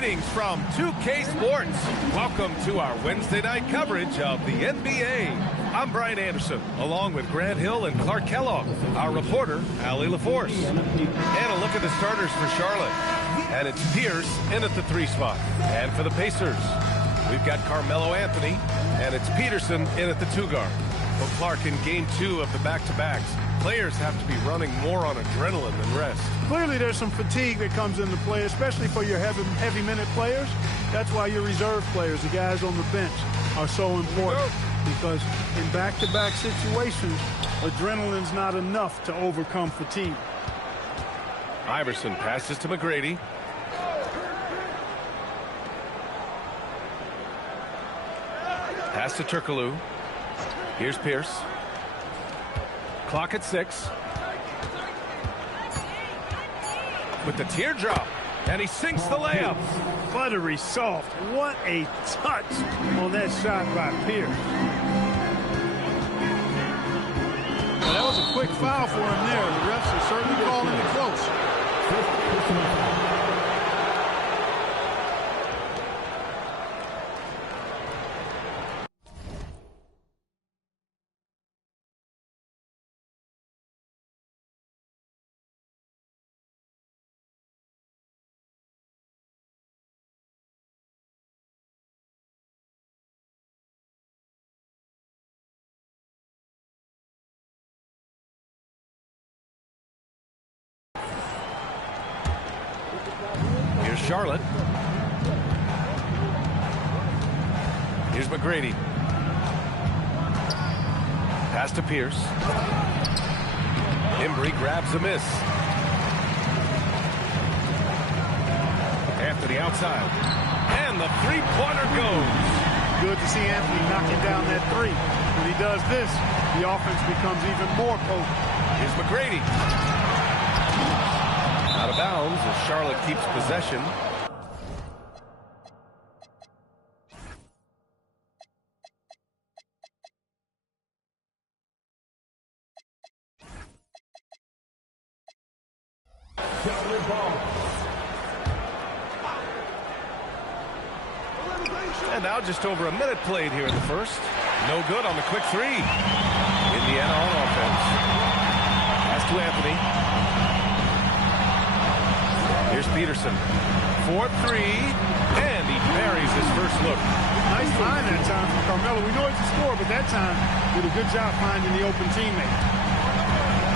Greetings from 2K Sports. Welcome to our Wednesday night coverage of the NBA. I'm Brian Anderson, along with Grant Hill and Clark Kellogg, our reporter, Allie LaForce. And a look at the starters for Charlotte. And it's Pierce in at the 3 spot. And for the Pacers, we've got Carmelo Anthony, and it's Patterson in at the 2 guard. Well, Clark, in game 2 of the back-to-backs, players have to be running more on adrenaline than rest. Clearly, there's some fatigue that comes into play, especially for your heavy minute players. That's why your reserve players, the guys on the bench, are so important. Because in back-to-back situations, adrenaline's not enough to overcome fatigue. Iverson passes to McGrady. Pass to Turkoglu. Here's Pierce. Clock at 6. With the teardrop. And he sinks the layup. Buttery soft. What a touch on that shot by Pierce. Well, that was a quick foul for him there. The refs are certainly calling it close. Here's Charlotte. Here's McGrady. Pass to Pierce. Embry grabs a miss. Anthony outside. And the three-pointer goes. Good to see Anthony knocking down that 3. When he does this, the offense becomes even more potent. Here's McGrady. Out of bounds as Charlotte keeps possession. And now just over a minute played here in the first. No good on the quick 3. Indiana on offense. Pass to Anthony. Here's Patterson. 4-3. And he buries his first look. Nice line that time from Carmelo. We know it's a score, but that time did a good job finding the open teammate.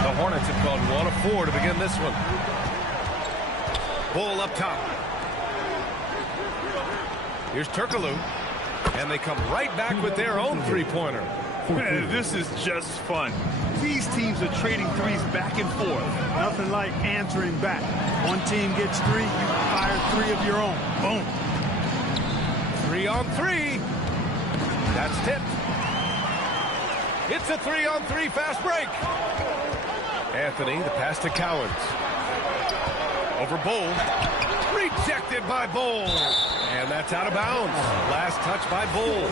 The Hornets have gone 1 of 4 to begin this one. Bull up top. Here's Turkoglu. And they come right back with their own three-pointer. This is just fun. These teams are trading threes back and forth. Nothing like answering back. One team gets 3, you fire 3 of your own. Boom. 3-on-3. That's tipped. It's a 3-on-3 fast break. Anthony, the pass to Cowens. Over Bull. Rejected by Bull. And that's out of bounds. Last touch by Bull.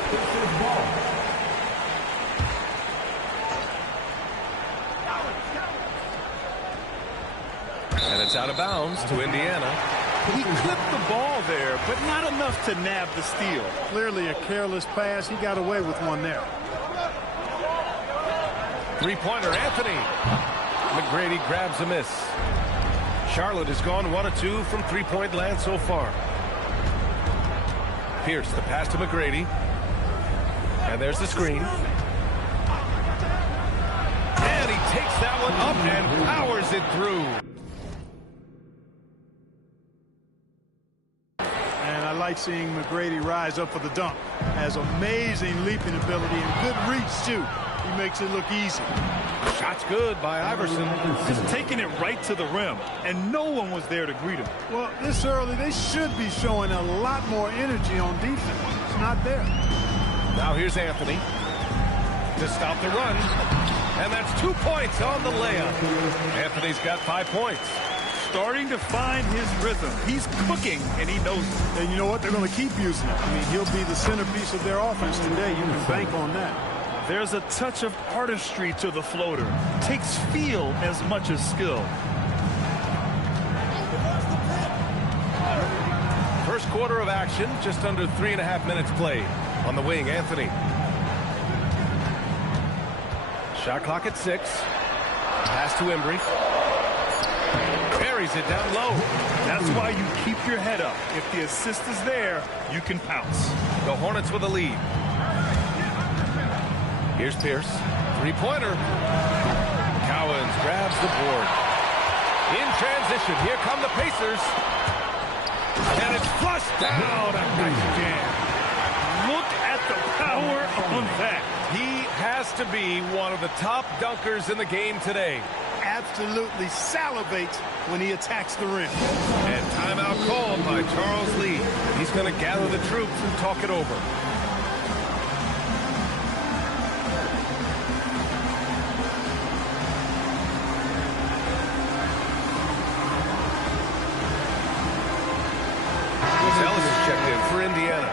And it's out of bounds to Indiana. He clipped the ball there, but not enough to nab the steal. Clearly a careless pass. He got away with one there. Three-pointer, Anthony. McGrady grabs a miss. Charlotte has gone 1 of 2 from three-point land so far. Pierce, the pass to McGrady. And there's the screen. And he takes that one up and powers it through. And I like seeing McGrady rise up for the dunk. Has amazing leaping ability and good reach, too. He makes it look easy. Shot's good by Iverson. Just taking it right to the rim, and no one was there to greet him. Well, this early, they should be showing a lot more energy on defense. It's not there. Now here's Anthony to stop the run. And that's 2 points on the layup. Anthony's got 5 points. Starting to find his rhythm. He's cooking, and he knows it. And you know what? They're going to keep using it. I mean, he'll be the centerpiece of their offense today. You can bank on that. There's a touch of artistry to the floater. Takes feel as much as skill. quarter of action, just under 3.5 minutes played. On the wing, Anthony. Shot clock at 6. Pass to Embry. Buries it down low. That's why you keep your head up. If the assist is there, you can pounce. The Hornets with a lead. Here's Pierce. Three-pointer. Cowens grabs the board. In transition, here come the Pacers. And it's flushed down. A nice jam. Look at the power on that. He has to be one of the top dunkers in the game today. Absolutely salivates when he attacks the rim. And timeout called by Charles Lee. He's going to gather the troops and talk it over. Ellis is checked in for Indiana.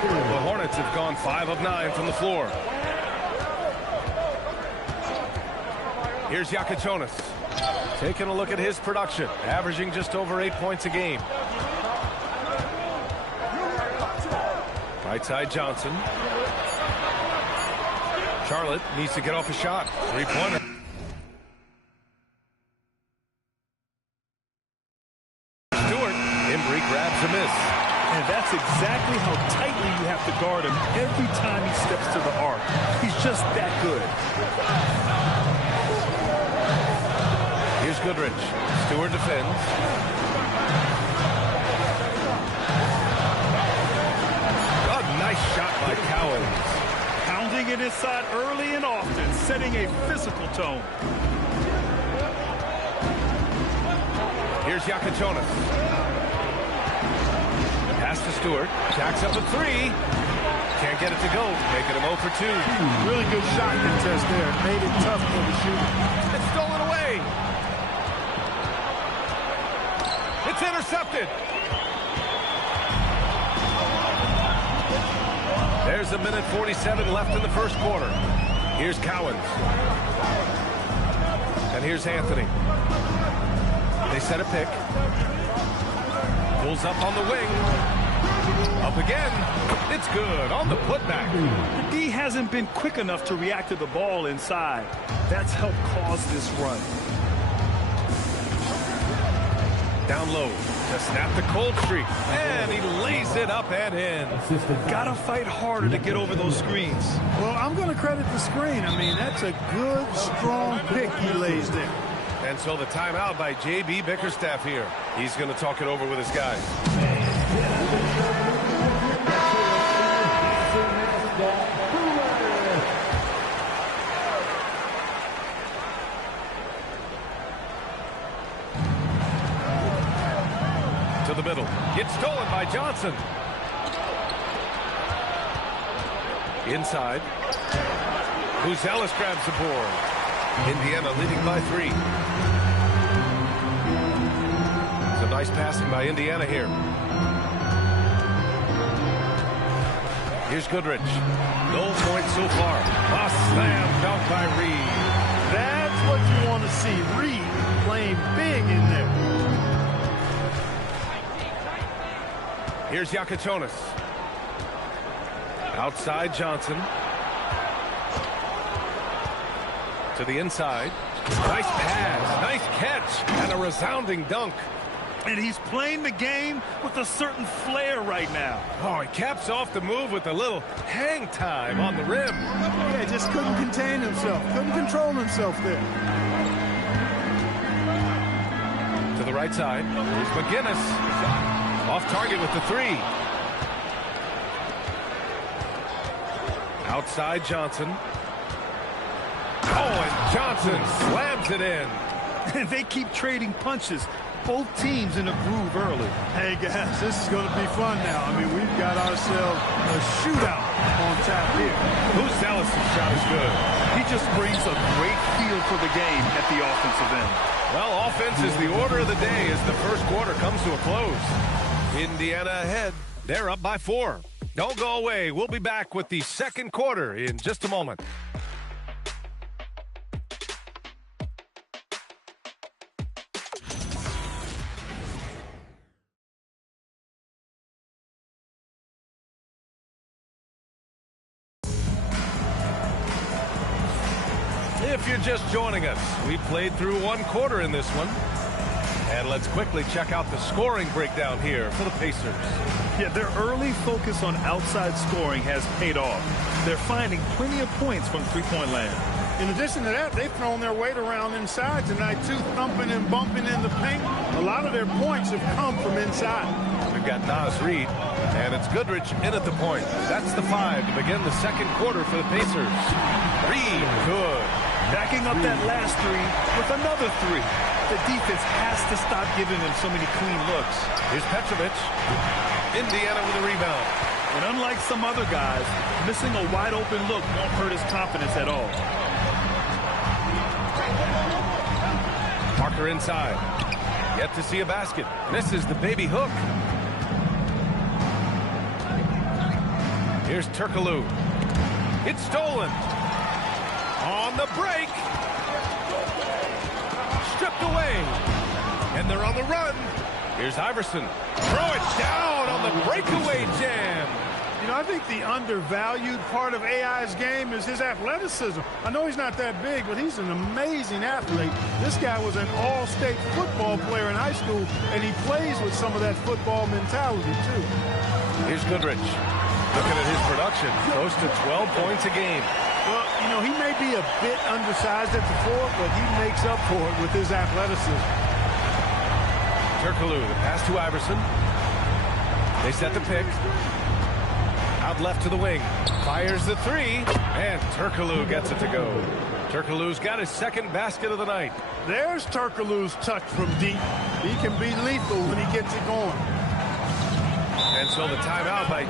The Hornets have gone 5 of 9 from the floor. Here's Yakichonis. Taking a look at his production, averaging just over 8 points a game. Right side Johnson. Charlotte needs to get off a shot. Three-pointer. Stewart. Embry grabs a miss. And that's exactly how tightly you have to guard him every time he steps to the arc. He's just that good. Here's Goodrich. Stewart defends. A nice shot by Cowens. Pounding it inside early and often, setting a physical tone. Here's Yakichonis. Pass to Stewart. Jacks up a 3. Can't get it to go. Making him 0 for 2. Really good shot contest there. Made it tough for the shooter. It's stolen away. It's intercepted. There's a minute 47 left in the first quarter. Here's Cowens. And here's Anthony. They set a pick. Pulls up on the wing. Up again. It's good on the putback. The D hasn't been quick enough to react to the ball inside. That's helped cause this run. Down low to snap the cold streak. And he lays it up and in. Gotta fight harder to get over those screens. Well, I'm going to credit the screen. I mean, that's a good, strong pick he lays there. And so the timeout by J.B. Bickerstaff here. He's going to talk it over with his guys. To the middle. It's stolen by Johnson. Inside. Ellis grabs the board. Indiana leading by 3. Some nice passing by Indiana here. Here's Goodrich. No points so far. A slam dunk by Reed. That's what you want to see. Reed playing big in there. Here's Yakichonis. Outside Johnson. To the inside. Nice pass. Nice catch. And a resounding dunk. And he's playing the game with a certain flair right now. Oh, he caps off the move with a little hang time on the rim. Yeah, just couldn't contain himself. Couldn't control himself there. To the right side. Here's McGinnis. Off target with the 3. Outside Johnson. Oh, and Johnson slams it in. They keep trading punches. Both teams in a groove early. Hey, guys, this is going to be fun now. I mean, we've got ourselves a shootout on tap here. Ellis' shot is good. He just brings a great feel for the game at the offensive end. Well, offense is the order of the day as the first quarter comes to a close. Indiana ahead. They're up by 4. Don't go away. We'll be back with the second quarter in just a moment. you're just joining us, we played through one quarter in this one. And let's quickly check out the scoring breakdown here for the Pacers. Yeah, their early focus on outside scoring has paid off. They're finding plenty of points from three-point land. In addition to that, they've thrown their weight around inside tonight, too, thumping and bumping in the paint. A lot of their points have come from inside. We've got Nas Reed, and it's Goodrich in at the point. That's the 5 to begin the second quarter for the Pacers. Reed, good. Backing up that last three with another three. The defense has to stop giving them so many clean looks. Here's Petrovic. Indiana with a rebound. And unlike some other guys, missing a wide open look won't hurt his confidence at all. Parker inside. Yet to see a basket. Misses the baby hook. Here's Turkoglu. It's stolen. On the break. Stripped away. And they're on the run. Here's Iverson. Throw it down on the breakaway jam. You know, I think the undervalued part of AI's game is his athleticism. I know he's not that big, but he's an amazing athlete. This guy was an all-state football player in high school, and he plays with some of that football mentality, too. Here's Goodrich. Looking at his production, close to 12 points a game. Well, you know, he may be a bit undersized at the floor, but he makes up for it with his athleticism. Turkoglu, the pass to Iverson. They set the pick. Out left to the wing. Fires the three. And Turkoglu gets it to go. Turkoglu's got his second basket of the night. There's Turkoglu's touch from deep. He can be lethal when he gets it going. And so the timeout by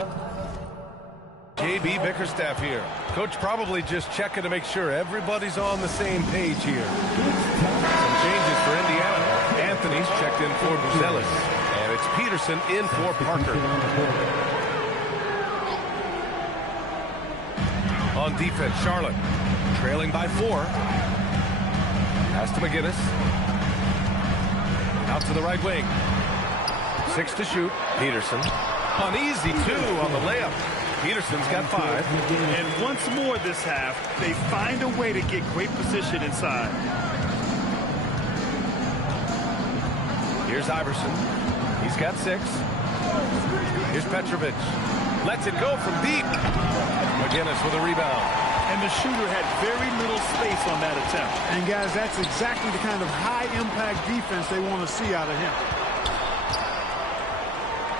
JB Bickerstaff here. Coach probably just checking to make sure everybody's on the same page here. Some changes for Indiana. Anthony's checked in for Buzelis. And it's Patterson in for Parker. On defense, Charlotte trailing by 4. Pass to McGinnis. Out to the right wing. 6 to shoot. Patterson. On easy 2 on the layup. Peterson's got 5. And once more this half, they find a way to get great position inside. Here's Iverson. He's got 6. Here's Petrovic. Lets it go from deep. McGinnis with a rebound. And the shooter had very little space on that attempt. And, guys, that's exactly the kind of high-impact defense they want to see out of him.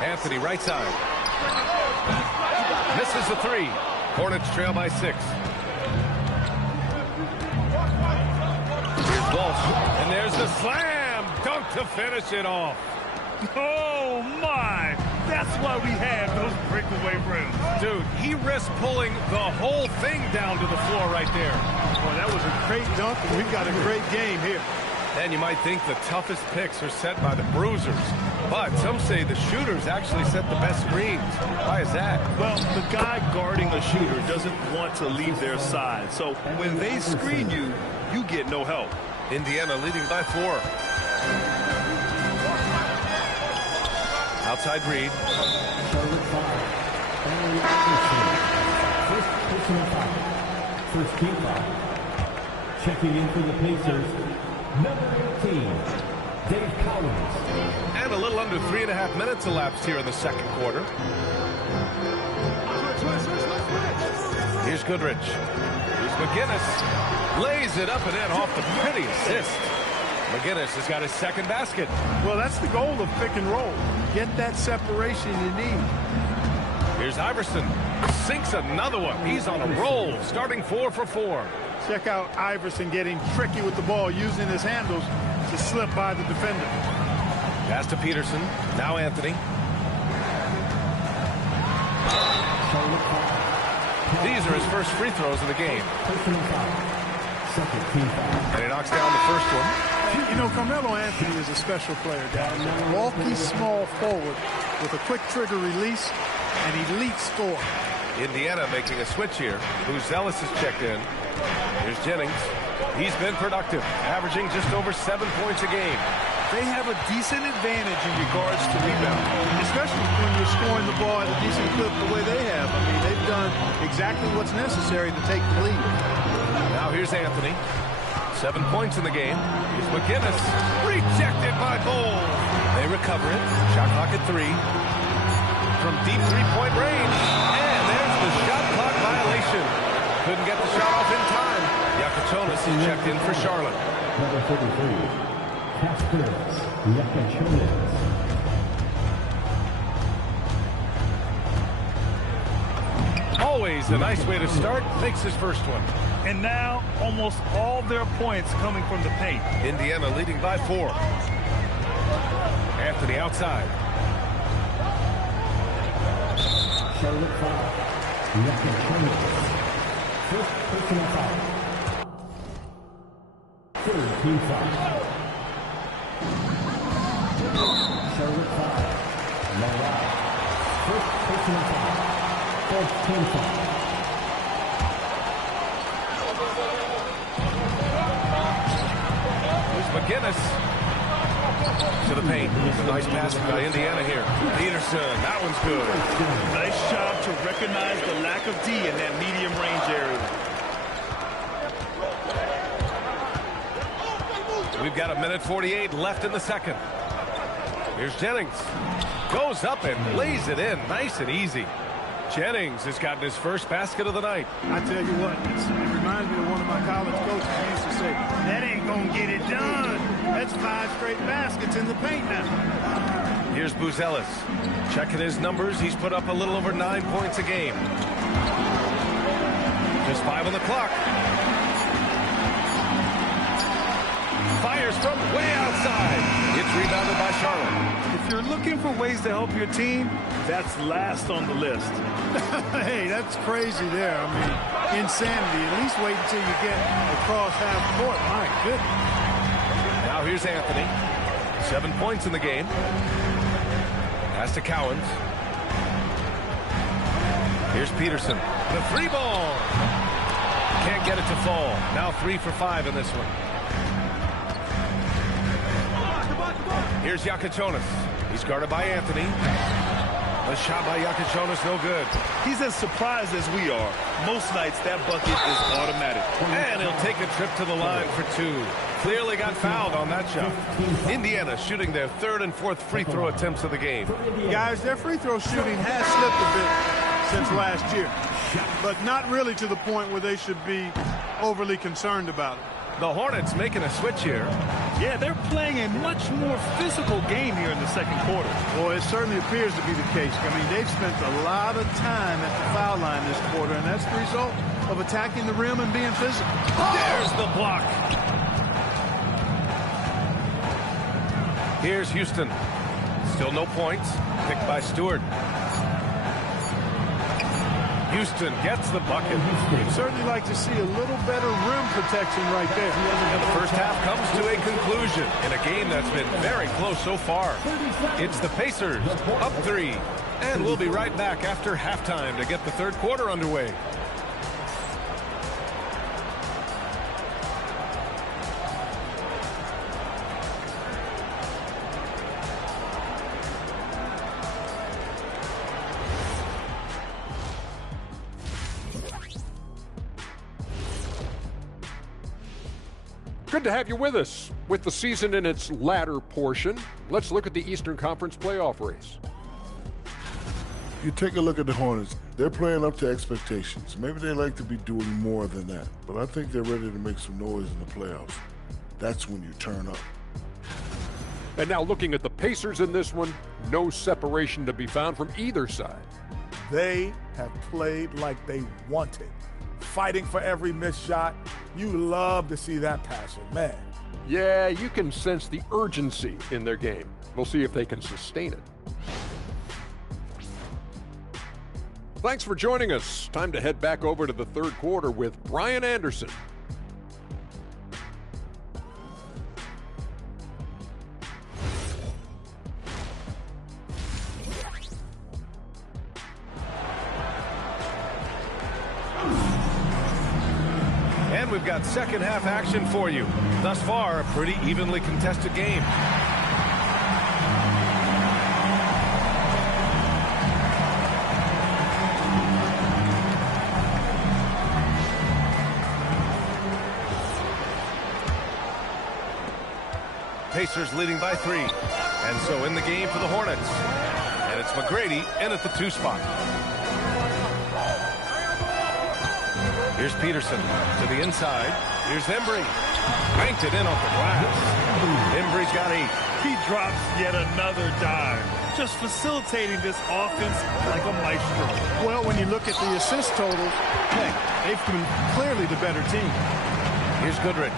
Anthony, right side. Misses the 3. Hornets trail by 6. Here's Walsh. And there's the slam. Dunk to finish it off. Oh, my. That's why we have those breakaway rims. Dude, he risked pulling the whole thing down to the floor right there. Boy, that was a great dunk, and we've got a great game here. And you might think the toughest picks are set by the bruisers. But some say the shooters actually set the best screens. Why is that? Well, the guy guarding a shooter doesn't want to leave their side. So when they screen you, you get no help. Indiana leading by 4. Outside Reed. First team foul. Checking in for the Pacers, number 18, Dave Cowens. And a little under 3.5 minutes elapsed here in the second quarter. Here's Goodrich. Here's McGinnis. Lays it up and in off the pretty assist. McGinnis has got his second basket. Well, that's the goal of pick and roll. Get that separation you need. Here's Iverson. Sinks another one. He's on a roll, starting 4 for 4. Check out Iverson getting tricky with the ball, using his handles to slip by the defender. Pass to Patterson. Now Anthony. These are his first free throws of the game. And he knocks down the first one. You know, Carmelo Anthony is a special player, guys. A bulky, small forward with a quick trigger release and elite score. Indiana making a switch here. Buzelis is checked in. Here's Jennings. He's been productive, averaging just over 7 points a game. They have a decent advantage in regards to rebounding. Especially when you're scoring the ball at a decent clip the way they have. I mean, they've done exactly what's necessary to take the lead. Now here's Anthony. 7 points in the game. Here's McGinnis. Rejected by Bowles. They recover it. Shot clock at 3. From deep three-point range. And there's the shot clock violation. Couldn't get the shot off in time. Yakachonis is checked in for Charlotte. Number 33, Casper Yakachonis. Always a nice way to start. Makes his first one. And now almost all their points coming from the paint. Indiana leading by 4. Anthony outside. Charlotte foul. Yakachonis. First personal foul. Third team foul. Charlotte foul. Melo. First personal foul. Fourth team foul. Here's McGinnis. To the paint. A nice pass by Indiana here. Peterson. That one's good. Nice job to recognize the lack of D in that medium range area. We've got 1:48 left in the second. Here's Jennings. Goes up and lays it in. Nice and easy. Jennings has gotten his first basket of the night. I tell you what, it reminds me of one of my college coaches. He used to say, that ain't going to get it done. That's 5 straight baskets in the paint now. Here's Buzelis. Checking his numbers. He's put up a little over 9 points a game. Just 5 on the clock. Fires from way outside. Gets rebounded by Charlotte. If you're looking for ways to help your team, that's last on the list. Hey, that's crazy there. I mean, insanity. At least wait until you get across half court. My goodness. Now here's Anthony. 7 points in the game. Pass to Cowens. Here's Peterson. The 3 ball. Can't get it to fall. Now 3 for 5 in this one. Here's Yakachonis. He's guarded by Anthony. A shot by Yakachonis, no good. He's as surprised as we are. Most nights, that bucket is automatic. And he'll take a trip to the line for 2. Clearly got fouled on that shot. Indiana shooting their 3rd and 4th free throw attempts of the game. Guys, their free throw shooting has slipped a bit since last year, but not really to the point where they should be overly concerned about it. The Hornets making a switch here. Yeah, they're playing a much more physical game here in the second quarter. Well, it certainly appears to be the case. I mean, they've spent a lot of time at the foul line this quarter, and that's the result of attacking the rim and being physical. There's the block. Here's Houston. Still no points. Picked by Stewart. Houston gets the bucket. You'd certainly like to see a little better rim protection right there. And the first half comes to a conclusion in a game that's been very close so far. It's the Pacers up 3. And we'll be right back after halftime to get the third quarter underway. Good to have you with us. With the season in its latter portion, let's look at the Eastern Conference playoff race. You take a look at the Hornets. They're playing up to expectations. Maybe they like to be doing more than that, but I think they're ready to make some noise in the playoffs. That's when you turn up. And now looking at the Pacers in this one, no separation to be found from either side. They have played like they want it. Fighting for every missed shot. You love to see that passion, man. Yeah, you can sense the urgency in their game. We'll see if they can sustain it. Thanks for joining us. Time to head back over to the third quarter with Brian Anderson. And we've got second half action for you. Thus far, a pretty evenly contested game. Pacers leading by 3. And so in the game for the Hornets. And it's McGrady in at the 2 spot. Here's Patterson to the inside. Here's Embry. Banked it in off the glass. Embry's got 8. He drops yet another dime. Just facilitating this offense like a maestro. Well, when you look at the assist totals, heck, they've been clearly the better team. Here's Goodrich.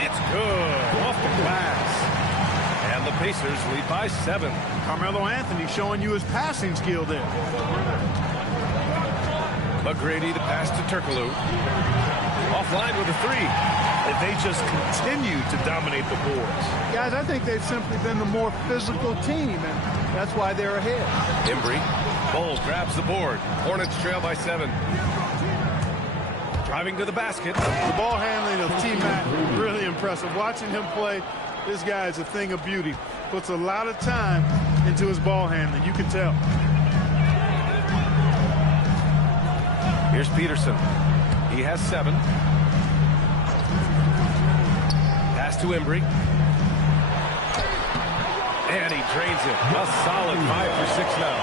It's good. Off the glass. And the Pacers lead by 7. Carmelo Anthony showing you his passing skill there. McGrady, the pass to Turkoglu. Offline with a 3. And they just continue to dominate the boards. Guys, I think they've simply been the more physical team, and that's why they're ahead. Embry. Bol grabs the board. Hornets trail by 7. Driving to the basket. The ball handling of Tmac, really impressive. Watching him play, this guy is a thing of beauty. Puts a lot of time into his ball handling. You can tell. Here's Patterson. He has 7. Pass to Embry. And he drains it. A solid 5 for 6 now.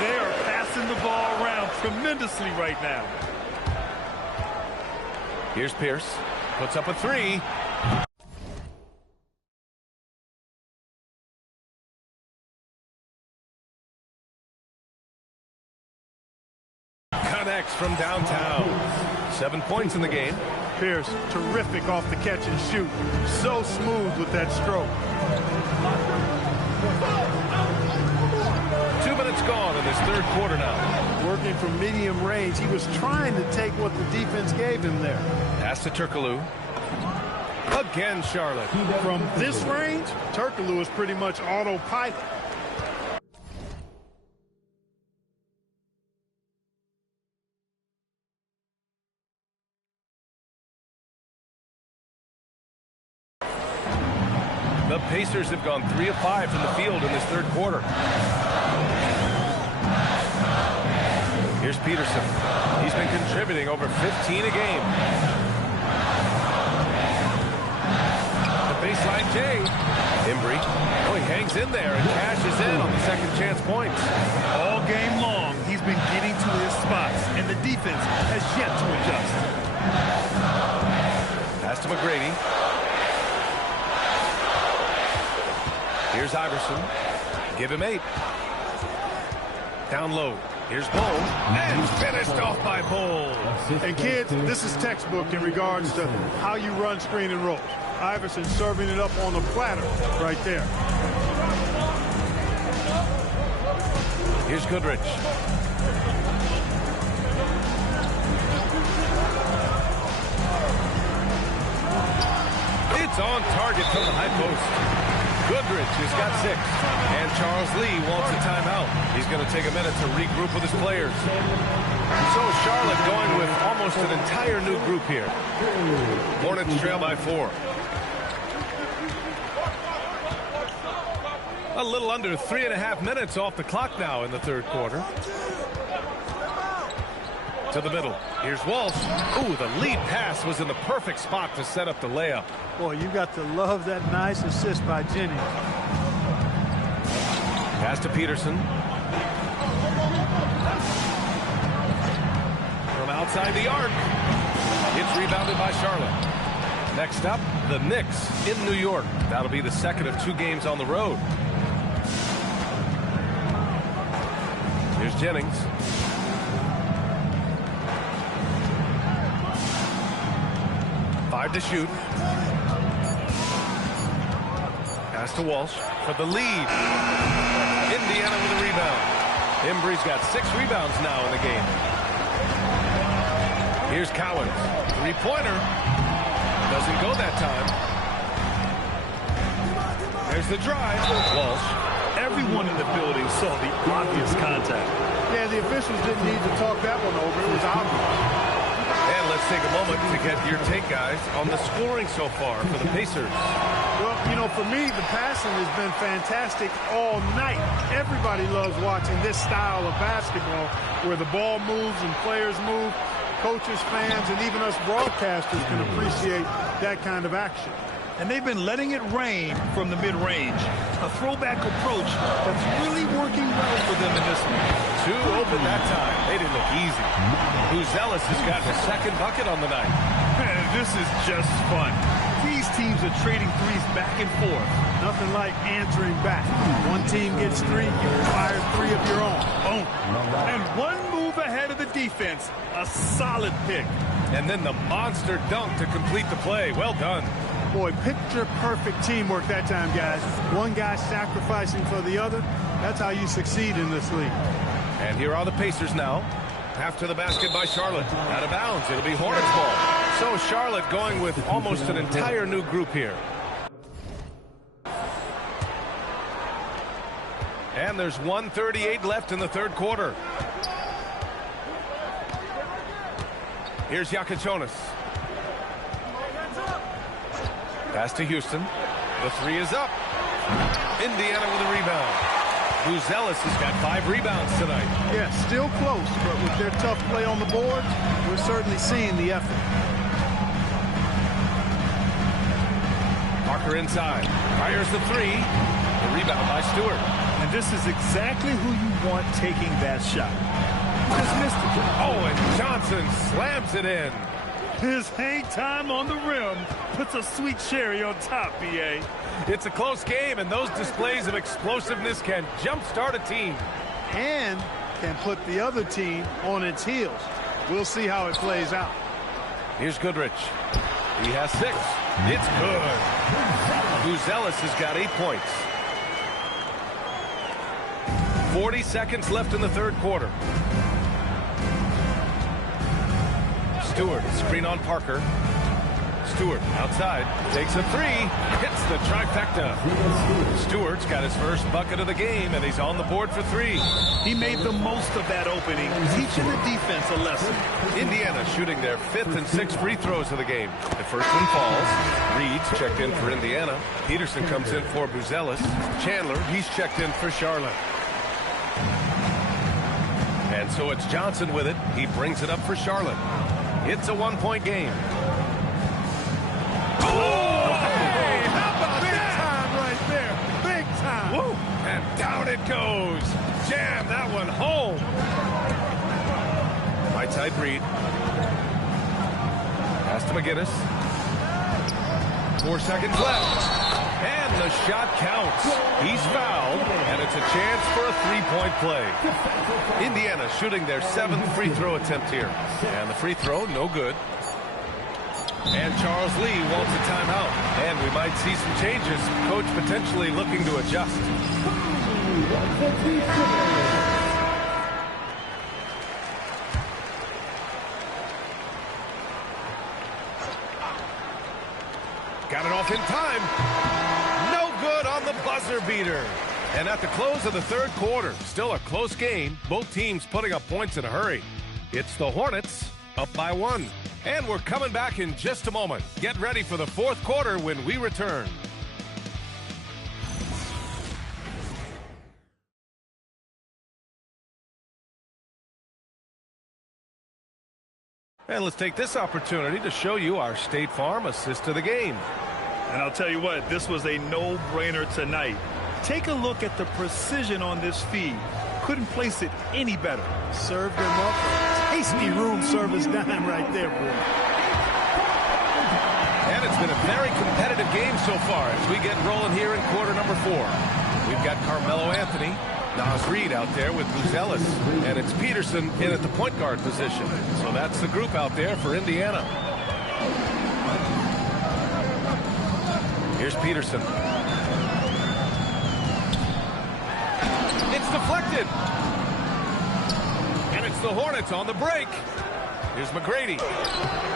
They are passing the ball around tremendously right now. Here's Pierce. Puts up a 3. Connects from downtown. 7 points in the game. Pierce, terrific off the catch and shoot. So smooth with that stroke. 2 minutes gone in this third quarter now. Working from medium range, he was trying to take what the defense gave him there. Pass to Turkoglu. Again, Charlotte. From this range, Turkoglu is pretty much autopilot. The Pacers have gone 3 of 5 from the field in this third quarter. Here's Patterson. He's been contributing over 15 a game. The baseline J. Embry. Oh, he hangs in there and cashes in on the second chance points. All game long, he's been getting to his spots, and the defense has yet to adjust. Pass to McGrady. Here's Iverson. Give him 8. Down low. Here's Bol. And finished off by Bol. And kids, this is textbook in regards to how you run screen and rolls. Iverson serving it up on a platter right there. Here's Goodrich. It's on target from the high post. Goodrich has got 6. And Charles Lee wants a timeout. He's going to take a minute to regroup with his players. So Charlotte going with almost an entire new group here. Hornets trail by 4. A little under 3.5 minutes off the clock now in the third quarter. To the middle. Here's Walsh. Ooh, the lead pass was in the perfect spot to set up the layup. Boy, you got to love that nice assist by Jennings. Pass to Patterson. From outside the arc. It's rebounded by Charlotte. Next up, the Knicks in New York. That'll be the second of 2 games on the road. Here's Jennings. To shoot. Pass to Walsh for the lead. Indiana with a rebound. Embry's got 6 rebounds now in the game. Here's Cowens. 3-pointer. Doesn't go that time. There's the drive. Walsh. Everyone in the building saw the obvious contact. Yeah, the officials didn't need to talk that one over. It was obvious. And let's take a moment to get your take, guys, on the scoring so far for the Pacers. Well, you know, for me, the passing has been fantastic all night. Everybody loves watching this style of basketball where the ball moves and players move. Coaches, fans, and even us broadcasters can appreciate that kind of action. and they've been letting it rain from the mid-range. A throwback approach that's really working well for them in this one. Two open that time. They didn't look easy. Buzelis has got his second bucket on the night. Man, this is just fun. These teams are trading threes back and forth. Nothing like answering back. One team gets three, you fire three of your own. Boom. And one move ahead of the defense. A solid pick. And then the monster dunk to complete the play. Well done. Boy, picture-perfect teamwork that time, guys. One guy sacrificing for the other. That's how you succeed in this league. And here are the Pacers now. After the basket by Charlotte. Out of bounds. It'll be Hornets ball. So Charlotte going with almost an entire new group here. And there's 1:38 left in the third quarter. Here's Yakichonis. Pass to Houston. The three is up. Indiana with a rebound. Buzelis has got 5 rebounds tonight. Yeah, still close, but with their tough play on the board, we're certainly seeing the effort. Parker inside. Fires the three. The rebound by Stewart. And this is exactly who you want taking that shot. Just missed it. Oh, and Johnson slams it in. His hang time on the rim puts a sweet cherry on top, B.A. It's a close game, and those displays of explosiveness can jumpstart a team. And can put the other team on its heels. We'll see how it plays out. Here's Goodrich. He has 6. It's good. Buzelis has got 8 points. 40 seconds left in the third quarter. Stewart, screen on Parker. Stewart outside, takes a 3, hits the trifecta. Stewart's got his first bucket of the game, and he's on the board for 3. He made the most of that opening, teaching the defense a lesson. Indiana shooting their 5th and 6th free throws of the game. The first one falls. Reed's checked in for Indiana. Peterson comes in for Buzelis. Chandler, he's checked in for Charlotte. And so it's Johnson with it. He brings it up for Charlotte. It's a 1-point game. Oh, hey, how about big time right there? Big time. Woo. And down it goes. Jam that one home. Right side Reed. Pass to McGinnis. 4 seconds left. And the shot counts. He's fouled, and it's a chance for a 3-point play. Indiana shooting their 7th free throw attempt here. And the free throw, no good. And Charles Lee wants a timeout. And we might see some changes. Coach potentially looking to adjust. Got it off in time. No good on the buzzer beater. And at the close of the third quarter, still a close game. Both teams putting up points in a hurry. It's the Hornets up by 1. And we're coming back in just a moment. Get ready for the fourth quarter when we return. And let's take this opportunity to show you our State Farm assist of the game. And I'll tell you what, this was a no-brainer tonight. Take a look at the precision on this feed. Couldn't place it any better. Served him up. Tasty room service dime right there, boy. And it's been a very competitive game so far as we get rolling here in quarter number 4. We've got Carmelo Anthony, Nas Reed out there with Buzelis, and it's Peterson in at the point guard position. So that's the group out there for Indiana. Here's Peterson. It's deflected. And it's the Hornets on the break. Here's McGrady.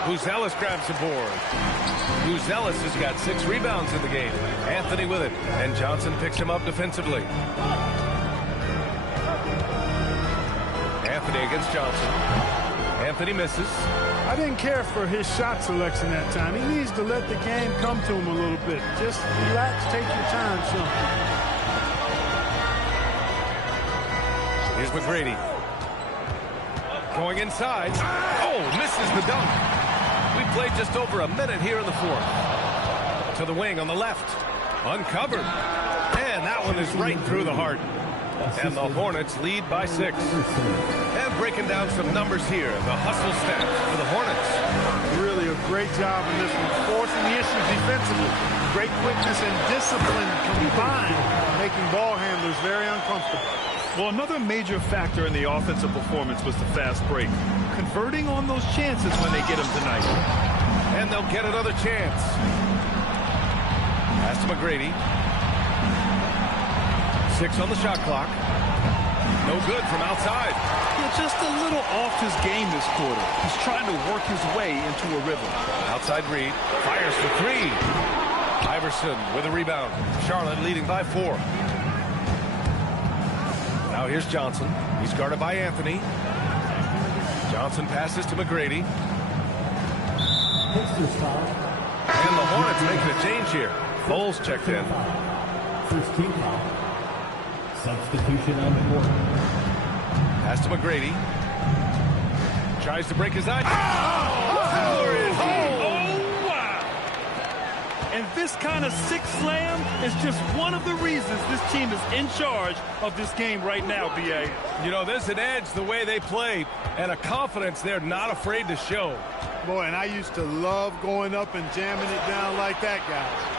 Buzelis grabs the board. Buzelis has got 6 rebounds in the game. Anthony with it. And Johnson picks him up defensively. Anthony against Johnson. Anthony misses. I didn't care for his shot selection that time. He needs to let the game come to him a little bit. Just relax, take your time, son. Here's McGrady. Going inside. Oh, misses the dunk. We played just over a minute here in the fourth. To the wing on the left. Uncovered. And that one is right through the heart. And the Hornets lead by 6. And breaking down some numbers here. The hustle stats for the Hornets. Really a great job in this one. Forcing the issue defensively. Great quickness and discipline combined, making ball handlers very uncomfortable. Well, another major factor in the offensive performance was the fast break. Converting on those chances when they get them tonight. And they'll get another chance. Pass to McGrady. 6 on the shot clock. No good from outside. Yeah, just a little off his game this quarter. He's trying to work his way into a rhythm. Outside Reed. Fires for 3. Iverson with a rebound. Charlotte leading by 4. Now here's Johnson. He's guarded by Anthony. Johnson passes to McGrady. And the Hornets making a change here. Bowles checked in. First team foul. Substitution on the court. Pass to McGrady. Tries to break his eye. And this kind of six slam is just one of the reasons this team is in charge of this game right now, B.A. You know, there's an edge the way they play and a confidence they're not afraid to show. Boy, and I used to love going up and jamming it down like that, guys.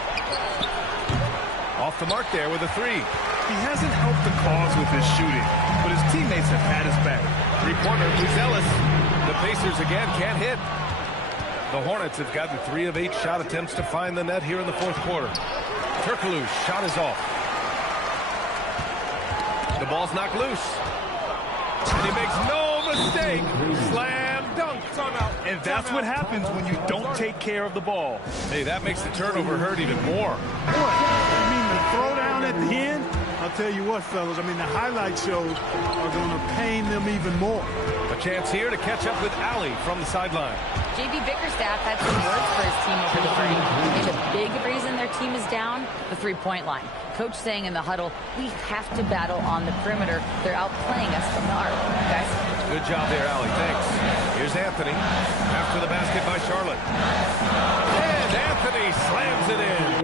Off the mark there with a 3. He hasn't helped the cause with his shooting, but his teammates have had his back. 3-pointer, Ellis. The Pacers again can't hit. The Hornets have gotten 3 of 8 shot attempts to find the net here in the 4th quarter. Turkoglu's shot is off. The ball's knocked loose. And he makes no mistake. Slam dunk. And that's what happens when you don't take care of the ball. Hey, that makes the turnover hurt even more. Boy, I mean, the throwdown at the end, I'll tell you what, fellas, I mean, the highlight shows are going to pain them even more. A chance here to catch up with Allie from the sideline. J.B. Bickerstaff had some words for his team over the break. And the big reason their team is down, the three-point line. Coach saying in the huddle, we have to battle on the perimeter. They're outplaying us from the arc, guys. Good job there, Allie. Thanks. Here's Anthony. After the basket by Charlotte. And Anthony slams it in.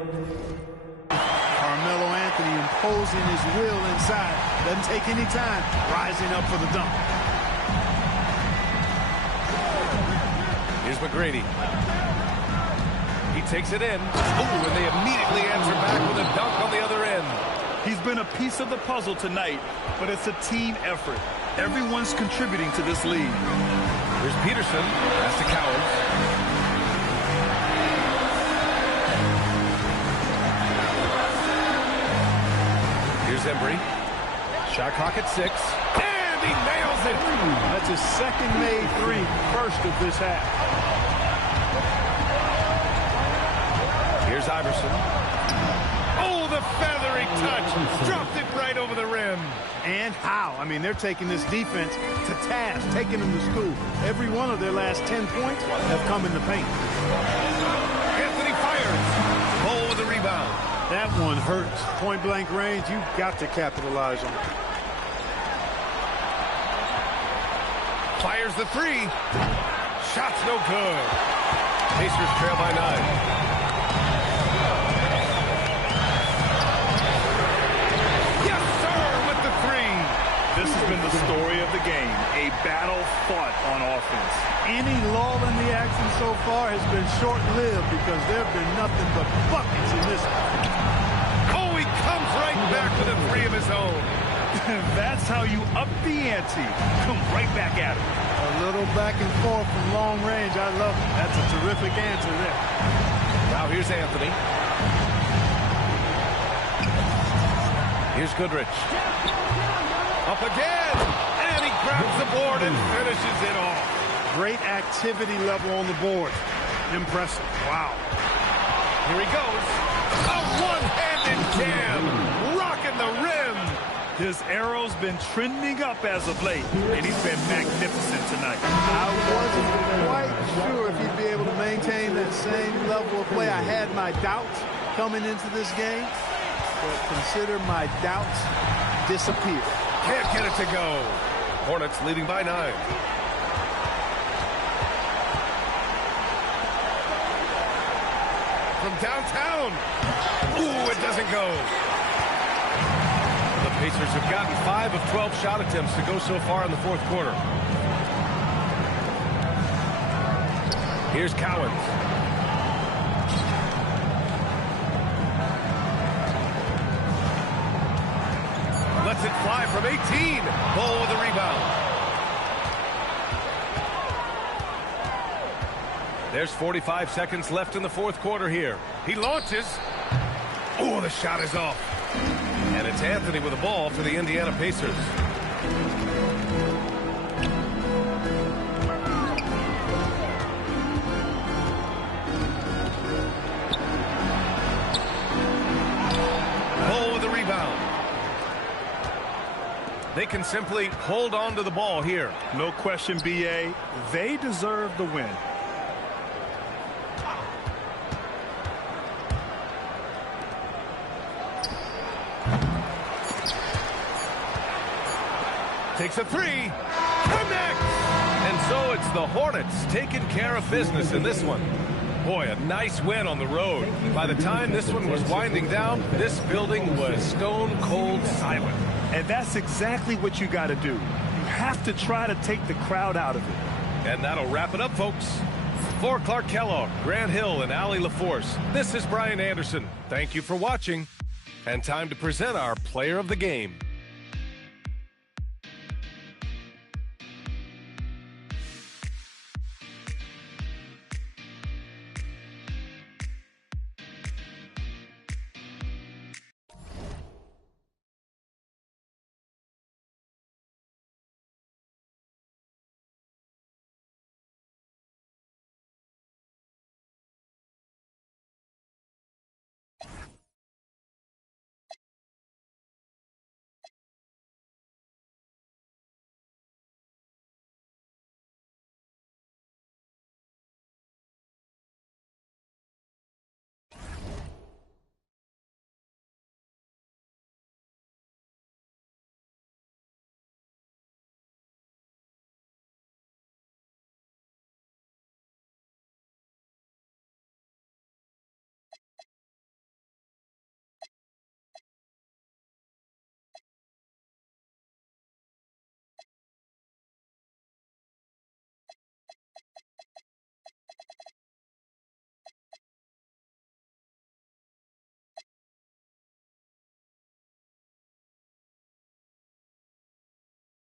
Carmelo Anthony imposing his will inside. Doesn't take any time. Rising up for the dunk. Here's McGrady. He takes it in. Ooh, and they immediately answer back with a dunk on the other end. He's been a piece of the puzzle tonight, but it's a team effort. Everyone's contributing to this lead. Here's Patterson. Pass to Cowens. Here's Embry. Shot clock at 6. And he nails it. That's his second made 3, first of this half. Here's Iverson. Oh, the feathery touch. Dropped it right over the rim. And how? I mean, they're taking this defense to task, taking them to school. Every one of their last 10 points have come in the paint. Anthony fires. Ball with the rebound. That one hurts. Point-blank range, you've got to capitalize on it. Fires the 3. Shot's no good. Pacers trail by 9. This has been the story of the game, a battle fought on offense. Any lull in the action so far has been short-lived because there have been nothing but buckets in this one. Oh, he comes right back with a 3 of his own. That's how you up the ante. Come right back at him. A little back and forth from long range. I love it. That's a terrific answer there. Now here's Anthony. Here's Goodrich. Up again, and he grabs the board and finishes it off. Great activity level on the board. Impressive. Wow. Here he goes. A one-handed jam, rocking the rim. His arrow's been trending up as of late, and he's been magnificent tonight. I wasn't quite sure if he'd be able to maintain that same level of play. I had my doubts coming into this game, but consider my doubts disappear. Can't get it to go. Hornets leading by 9. From from downtown. Ooh, it doesn't go. The Pacers have gotten 5 of 12 shot attempts to go so far in the fourth quarter. Here's Cowens. Lets it fly from 18. Ball with a rebound. There's 45 seconds left in the fourth quarter here. He launches. Oh, the shot is off. And it's Anthony with the ball for the Indiana Pacers. Ball with the rebound. They can simply hold on to the ball here. No question, BA. They deserve the win. Takes a three. Connects! And so it's the Hornets taking care of business in this one. Boy, a nice win on the road. By the time this one was winding down, this building was stone cold silent. And that's exactly what you got to do. You have to try to take the crowd out of it. And that'll wrap it up, folks. For Clark Kellogg, Grant Hill, and Allie LaForce, this is Brian Anderson. Thank you for watching. And time to present our player of the game.